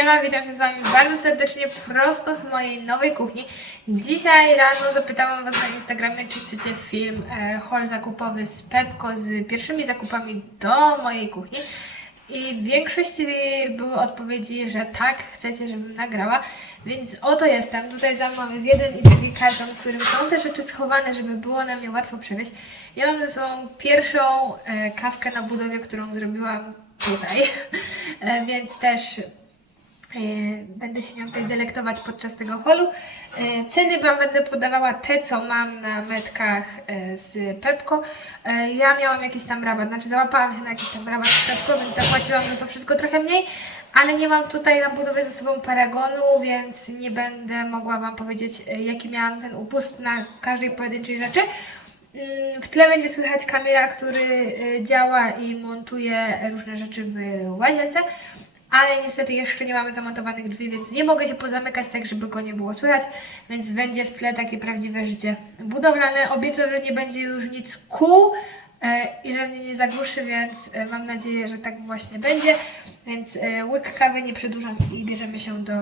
Siema, witam się z Wami bardzo serdecznie prosto z mojej nowej kuchni. Dzisiaj rano zapytałam Was na Instagramie, czy chcecie film e, haul zakupowy z Pepko z pierwszymi zakupami do mojej kuchni. I w większości były odpowiedzi, że tak, chcecie, żebym nagrała. Więc oto jestem. Tutaj za mną jest jeden i drugi karton, w którym są te rzeczy schowane, żeby było na mnie łatwo przewieźć. Ja mam ze sobą pierwszą e, kawkę na budowie, którą zrobiłam tutaj. E, więc też będę się nią tutaj delektować podczas tego holu. E, Ceny Wam będę podawała te, co mam na metkach e, z Pepko. E, Ja miałam jakiś tam rabat, znaczy załapałam się na jakiś tam rabat z Pepko, więc zapłaciłam za to wszystko trochę mniej, ale nie mam tutaj na budowie ze sobą paragonu, więc nie będę mogła Wam powiedzieć, e, jaki miałam ten upust na każdej pojedynczej rzeczy. Mm, W tle będzie słychać Kamila, który e, działa i montuje różne rzeczy w łazience, ale niestety jeszcze nie mamy zamontowanych drzwi, więc nie mogę się pozamykać tak, żeby go nie było słychać, więc będzie w tle takie prawdziwe życie budowlane. Obiecał, że nie będzie już nic kół e, i że mnie nie zagłuszy, więc e, mam nadzieję, że tak właśnie będzie. Więc e, łyk kawy nie przedłużam i bierzemy się do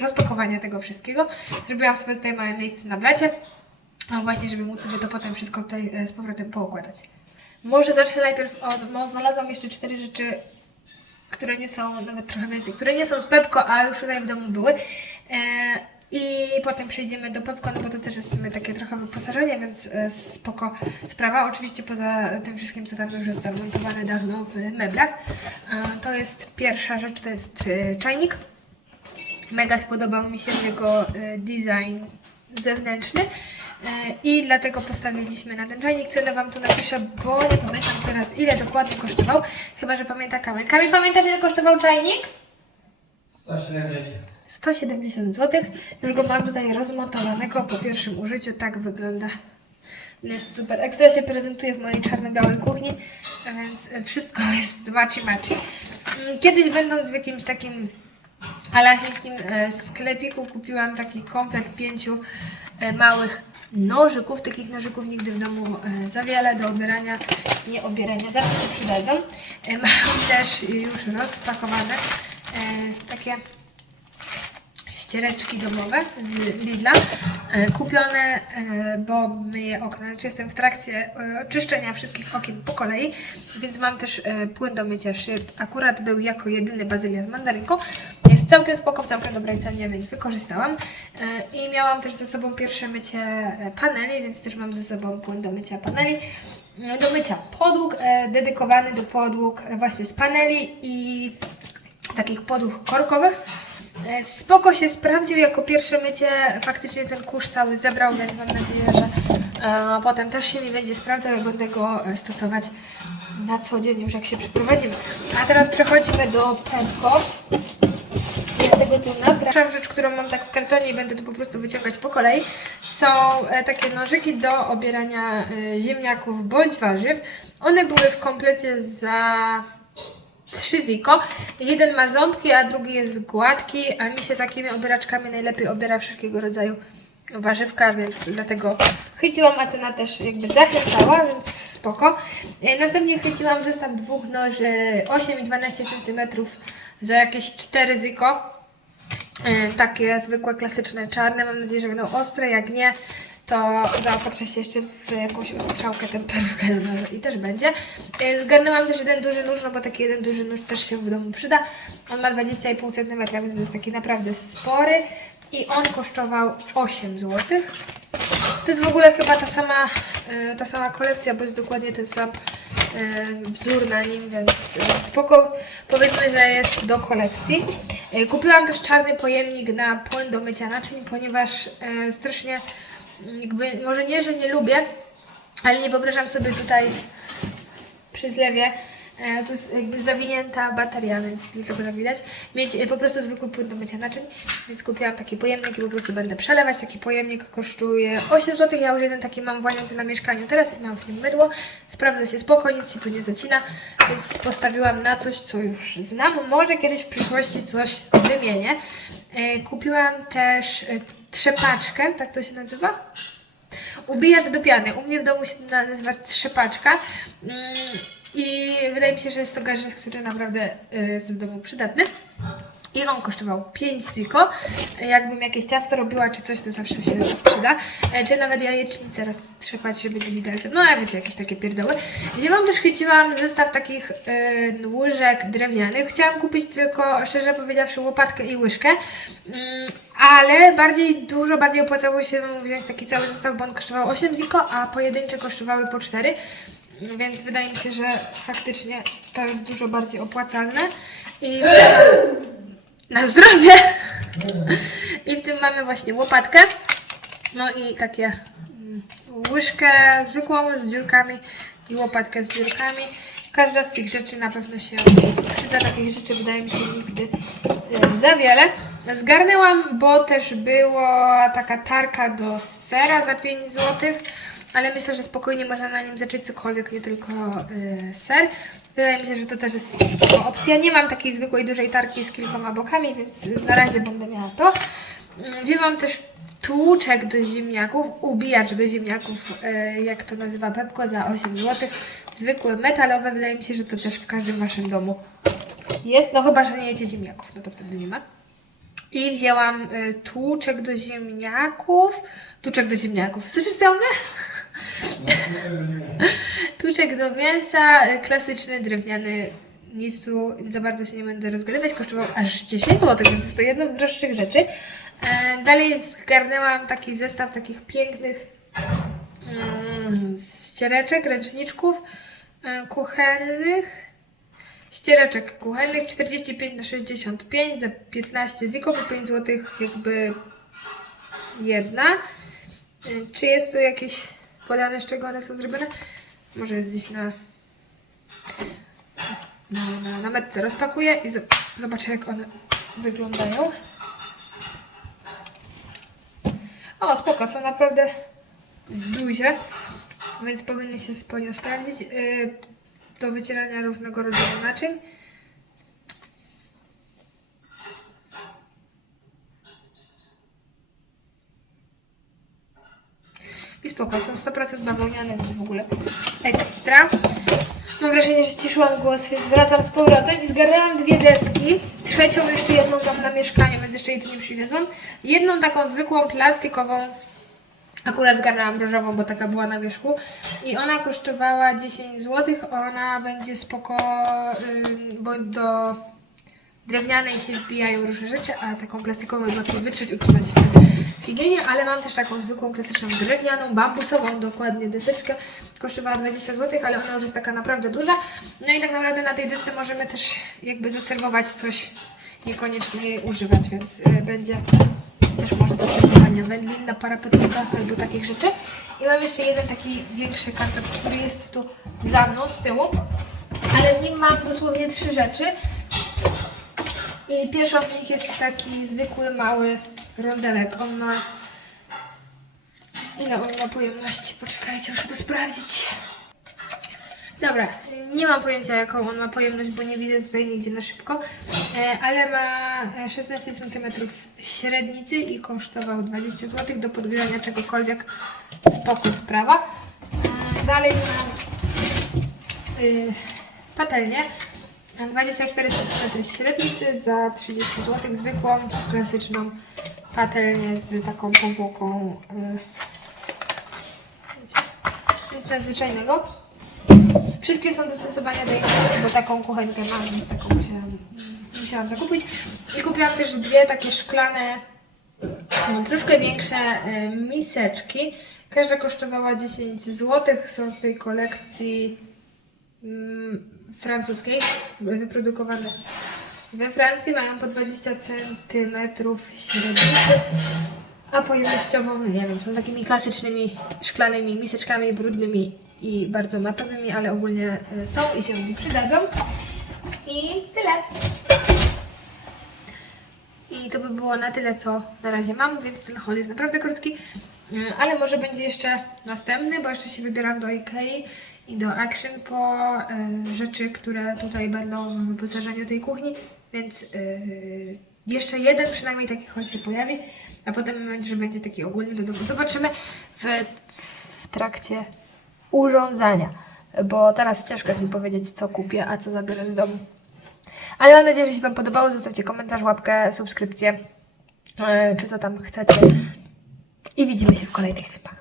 rozpakowania tego wszystkiego. Zrobiłam sobie tutaj małe miejsce na blacie. No właśnie, żeby móc sobie to potem wszystko tutaj z powrotem poukładać. Może zacznę najpierw od, bo znalazłam jeszcze cztery rzeczy, które nie są, nawet trochę więcej, które nie są z Pepko, a już tutaj w domu były. E, I potem przejdziemy do Pepko, no bo to też jest w sumie takie trochę wyposażenie, więc e, spoko sprawa. Oczywiście poza tym wszystkim, co tam już jest zamontowane dawno w meblach. E, to jest pierwsza rzecz, to jest czajnik. Mega spodobał mi się jego design zewnętrzny e, i dlatego postawiliśmy na ten czajnik. Cenę Wam tu napiszę, bo nie pamiętam teraz ile dokładnie kosztował. Chyba, że pamięta Kamil. Kamil, pamiętasz ile kosztował czajnik? 170. 170 zł. Już go mam tutaj rozmontowanego po pierwszym użyciu. Tak wygląda. Jest super. Ekstra się prezentuje w mojej czarno-białej kuchni, więc wszystko jest maci maci. Mm, Kiedyś będąc w jakimś takim ala chińskim e, sklepiku kupiłam taki komplet pięciu e, małych nożyków. Takich nożyków nigdy w domu e, za wiele do obierania, nie obierania, zawsze się przydadzą. Mam też już rozpakowane takie ściereczki domowe z Lidla, kupione, bo myję okna. Znaczy jestem w trakcie czyszczenia wszystkich okien po kolei, więc mam też płyn do mycia szyb. Akurat był jako jedyny bazylia z mandarynką. Całkiem spoko, w całkiem dobrej cenie, więc wykorzystałam. E, I miałam też ze sobą pierwsze mycie e, paneli, więc też mam ze sobą płyn do mycia paneli. E, Do mycia podłóg, dedykowany do podłóg właśnie z paneli i takich podłóg korkowych. Spoko się sprawdził jako pierwsze mycie, faktycznie ten kurz cały zebrał, więc mam nadzieję, że potem też się mi będzie sprawdzał i będę go stosować na co dzień już jak się przeprowadzimy. A teraz przechodzimy do Pepko. Tego tu rzecz, którą mam tak w kartonie i będę to po prostu wyciągać po kolei. Są e, takie nożyki do obierania e, ziemniaków bądź warzyw. One były w komplecie za trzy ziko. Jeden ma ząbki, a drugi jest gładki, a mi się takimi obieraczkami najlepiej obiera wszelkiego rodzaju warzywka, więc dlatego chyciłam, a cena też jakby zachęcała, więc spoko. E, Następnie chyciłam zestaw dwóch noży 8 i 12 cm za jakieś 4 ziko. E, Takie zwykłe, klasyczne, czarne. Mam nadzieję, że będą ostre. Jak nie, to zaopatrzę się jeszcze w jakąś ostrzałkę, temperówkę i też będzie. E, Zgarnęłam też jeden duży nóż, no bo taki jeden duży nóż też się w domu przyda. On ma 20,5 cm, więc jest taki naprawdę spory. I on kosztował 8 zł. To jest w ogóle chyba ta sama, ta sama kolekcja, bo jest dokładnie ten sam e, wzór na nim, więc e, spoko. Powiedzmy, że jest do kolekcji. E, Kupiłam też czarny pojemnik na płyn do mycia naczyń, ponieważ e, strasznie jakby, może nie, że nie lubię, ale nie wyobrażam sobie tutaj przy zlewie e, to jest jakby zawinięta bateria, więc dlatego tak widać. Mieć e, po prostu zwykły płyn do mycia naczyń, więc kupiłam taki pojemnik i po prostu będę przelewać. Taki pojemnik kosztuje 8 zł. Ja już jeden taki mam właniący na mieszkaniu teraz i mam w nim mydło. Sprawdza się spoko, nic się tu nie zacina, więc postawiłam na coś, co już znam. Może kiedyś w przyszłości coś wymienię. E, Kupiłam też e, trzepaczkę, tak to się nazywa? Ubijacz do piany. U mnie w domu się nazywa trzepaczka. I wydaje mi się, że jest to gadżet, który naprawdę y, jest w domu przydatny. I on kosztował 5 ziko. Jakbym jakieś ciasto robiła czy coś, to zawsze się przyda. E, Czy nawet jajecznicę roztrzepać, żeby nie widać. No a wiecie, jakieś takie pierdoły. Wzięłam też, chyciłam zestaw takich e, łyżek drewnianych. Chciałam kupić tylko, szczerze powiedziawszy, łopatkę i łyżkę. Mm, ale bardziej, dużo bardziej opłacało się wziąć taki cały zestaw, bo on kosztował 8 ziko, a pojedyncze kosztowały po 4. Więc wydaje mi się, że faktycznie to jest dużo bardziej opłacalne. I na zdrowie! I w tym mamy właśnie łopatkę. No i takie mm, łyżkę zwykłą z dziurkami i łopatkę z dziurkami. Każda z tych rzeczy na pewno się przyda. Takich rzeczy wydaje mi się nigdy e, za wiele. Zgarnęłam, bo też była taka tarka do sera za 5 zł. Ale myślę, że spokojnie można na nim zacząć cokolwiek, nie tylko e, ser. Wydaje mi się, że to też jest opcja. Nie mam takiej zwykłej dużej tarki z kilkoma bokami, więc na razie będę miała to. Mm, Wzięłam też tłuczek do ziemniaków, ubijacz do ziemniaków, e, jak to nazywa Pepko, za 8 zł. Zwykłe metalowe, wydaje mi się, że to też w każdym waszym domu jest. No chyba, że nie jecie ziemniaków, no to wtedy nie ma. I wzięłam y, tłuczek do ziemniaków. Tłuczek do ziemniaków. Słyszysz ja mówię? Tłuczek do mięsa, klasyczny, drewniany. Nic tu za bardzo się nie będę rozgrywać. Kosztował aż 10 zł, więc jest to jedna z droższych rzeczy. E, dalej zgarnęłam taki zestaw takich pięknych mm, ściereczek, ręczniczków e, kuchennych. Ściereczek kuchennych 45 na 65 za 15 ziko po 5 zł jakby jedna. Y, Czy jest tu jakieś podane z czego one są zrobione? Może jest gdzieś na na, na, na metce rozpakuję i zo- zobaczę jak one wyglądają. O, spoko, są naprawdę duże, więc powinny się spokojnie sprawdzić. Yy, do wycierania różnego rodzaju naczyń. I spoko, są 100% bawełniane, więc w ogóle ekstra. Mam wrażenie, że ciszyłam głos, więc wracam z powrotem i zgarnęłam dwie deski. Trzecią jeszcze jedną mam na mieszkaniu, więc jeszcze jej tu nie przywiozłam. Jedną taką zwykłą, plastikową, Akurat zgarnęłam różową, bo taka była na wierzchu. I ona kosztowała 10 zł. Ona będzie spoko, bo do drewnianej się wbijają różne rzeczy, a taką plastikową łatwiej wytrzeć, utrzymać Ale mam też taką zwykłą, klasyczną drewnianą, bambusową, dokładnie deseczkę. Kosztowała 20 zł, ale ona już jest taka naprawdę duża. No i tak naprawdę na tej desce możemy też jakby zaserwować coś, niekoniecznie jej używać, więc y, będzie też może do serwowania wędlin na parapetówkach albo takich rzeczy. I mam jeszcze jeden taki większy karton, który jest tu za mną z tyłu, ale w nim mam dosłownie trzy rzeczy. I pierwszą z nich jest taki zwykły, mały rondelek. On ma... Ile on ma pojemności? Poczekajcie, muszę to sprawdzić. Dobra, nie mam pojęcia jaką on ma pojemność, bo nie widzę tutaj nigdzie na szybko, e, ale ma e, 16 cm średnicy i kosztował 20 zł do podgrzania czegokolwiek. Spoko sprawa. E, Dalej mam y, patelnię. Mam 24 cm średnicy za 30 zł, zwykłą, klasyczną patelnię z taką powłoką. Y, wiecie, nic nadzwyczajnego. Wszystkie są dostosowania do indukcji, bo taką kuchenkę mam, więc taką musiałam, musiałam zakupić. I kupiłam też dwie takie szklane, no, troszkę większe e, miseczki. Każda kosztowała 10 zł. Są z tej kolekcji mm, francuskiej, wyprodukowane we Francji. Mają po 20 cm średnicy. A pojemnościową, no nie wiem, są takimi klasycznymi szklanymi miseczkami brudnymi i bardzo matowymi, ale ogólnie y, są i się przydadzą. I tyle. I to by było na tyle, co na razie mam, więc ten haul jest naprawdę krótki. Y, Ale może będzie jeszcze następny, bo jeszcze się wybieram do Ikei i do Action po y, rzeczy, które tutaj będą w wyposażeniu tej kuchni, więc y, jeszcze jeden przynajmniej taki haul się pojawi, a potem mam że będzie taki ogólny do domu. Zobaczymy w, w trakcie urządzania, bo teraz ciężko jest mi powiedzieć, co kupię, a co zabiorę z domu. Ale mam nadzieję, że się Wam podobało. Zostawcie komentarz, łapkę, subskrypcję, e, czy co tam chcecie. I widzimy się w kolejnych filmach.